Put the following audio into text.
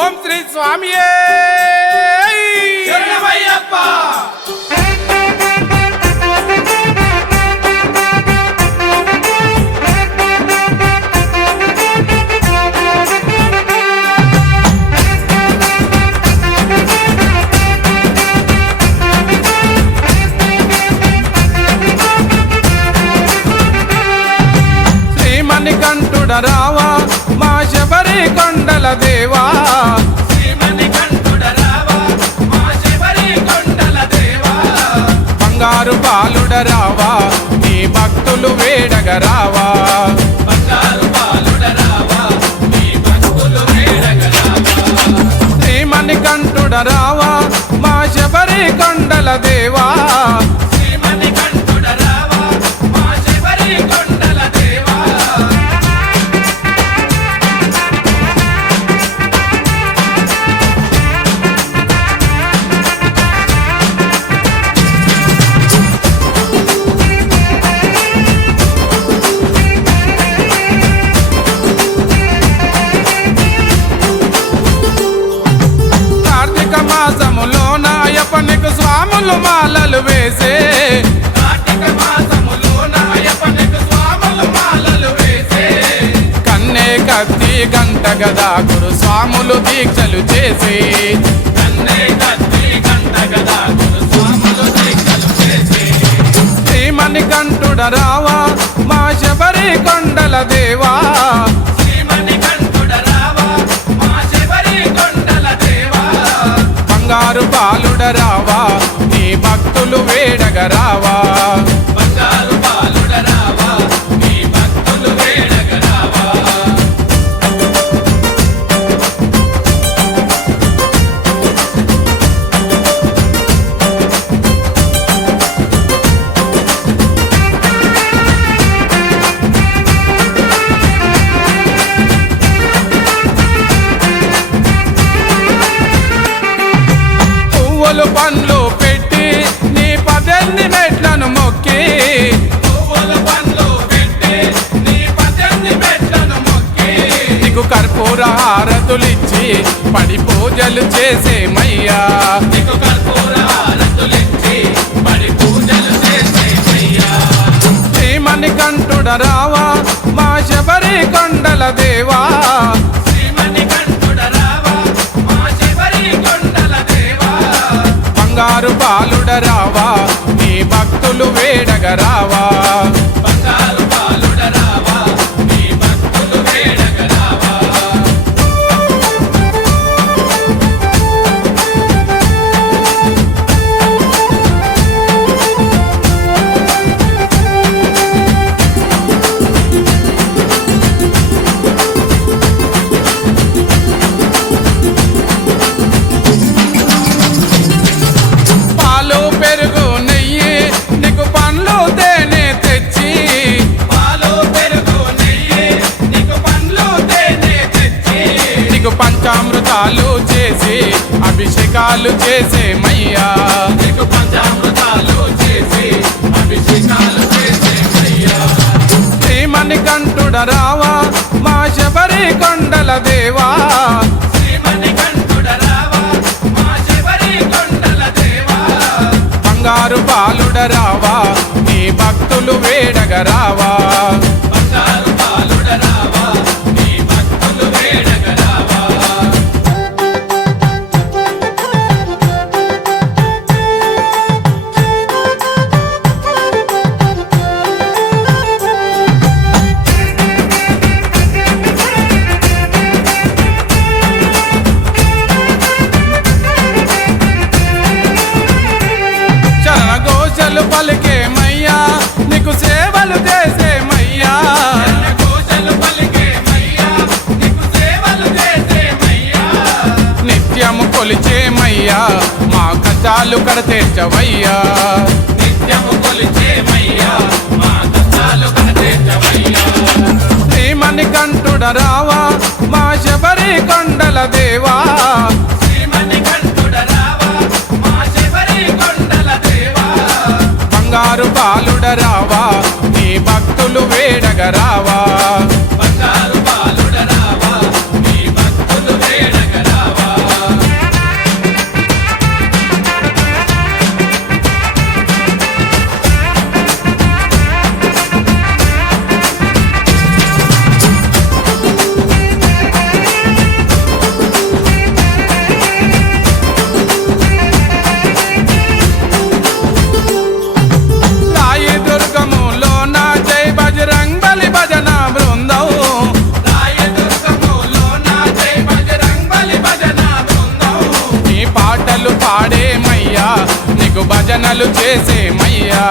ఓం శ్రీ స్వామియే శరణమయ్యప్ప. శ్రీమణికంఠుడ రావా మా శబరి కొండల దేవా, శ్రీమణికంఠుడ రావా మా శబరి కొండల దేవా, బంగారు బాలుడ రావా నీ భక్తులు వేడగ రావా, బంగారు బాలుడ రావా నీ భక్తులు వేడగ రావా, శ్రీమణికంఠుడ రావా మా శబరి కొండల దేవా, శ్రీమణికంఠుడ రావా మా శబరి కొండల దేవా. మాసములోన అయ్యప్పనికి స్వాములు మాలలు వేసే, కార్తీక మాసములోన అయ్యప్పనికి స్వాములు మాలలు వేసే, కన్నే కత్తి గంట గదా గురు స్వాములు దీక్షలు చేసి, కన్నే కత్తి గంట గదా గురు స్వాములు దీక్షలు చేసి, శ్రీమణికంఠుడ రావా మా శబరి కొండల దేవా, బంగారు బాలుడ రావా నీ భక్తులు వేడగ రావా, బంగారు బాలుడ రావా నీ భక్తులు వేడగ రావా. పువ్వులు పండ్లు పెట్టి నీ పద్దెనిమిది మెట్లను మొక్కి, పువ్వులు పండ్లు పెట్టి నీ పద్దెనిమిది మెట్లను మొక్కి, నీకు కర్పూర హారతులిచ్చి పడి పూజలు చేసే మయ్యా, నీకు కర్పూర హారతులిచ్చి పడి పూజలు చేసే మయ్యా, శ్రీమణికంఠుడ రావా మా శబరి కొండల దేవా, బంగారు బాలుడ రావా నీ భక్తులు వేడగ రావా, బంగారు బాలుడ రావా నీ భక్తులు వేడగ రావా. పాలు పెరుగు నెయ్యి నీకు పండ్లు తేనె తెచ్చి, పాలు పెరుగు నెయ్యి నీకు పండ్లు తేనె తెచ్చి, నీకు పంచామృతాలు చేసి అభిషేకాలు చేసే మయ్యా, నీకు పంచామృతాలు చేసి అభిషేకాలు చేసే మయ్యా, శ్రీమణికంఠుడ రావా మా శబరి కొండల దేవా, శ్రీమణికంఠుడ రావా మా శబరి కొండల దేవా, బంగారు బాలుడ రావా నీ భక్తులు వేడగ రావా, బంగారు బాలుడ రావా నీ భక్తులు వేడగ రావా. శరణఘోషలు పలికే మయ్యా నీకు సేవలు చేసే మయ్యా, శరణఘోషలు పలికే మయ్యా నీకు సేవలు చేసే మయ్యా, నిత్యము కొలిచే మయ్యా మా కష్టాలు కడతీర్చవయ్యా, నిత్యము కొలిచే మయ్యా మా కష్టాలు కడతీర్చవయ్యా, శ్రీమణికంఠుడ రావా మా శబరి కొండల దేవా, శ్రీమణికంఠుడ రావా మా శబరి కొండల దేవా, బంగారు బాలుడ రావా నీ భక్తులు వేడగ రావా, బంగారు బాలుడ రావా నీ భక్తులు వేడగ రావా. పూజలు చేసేమయ్యా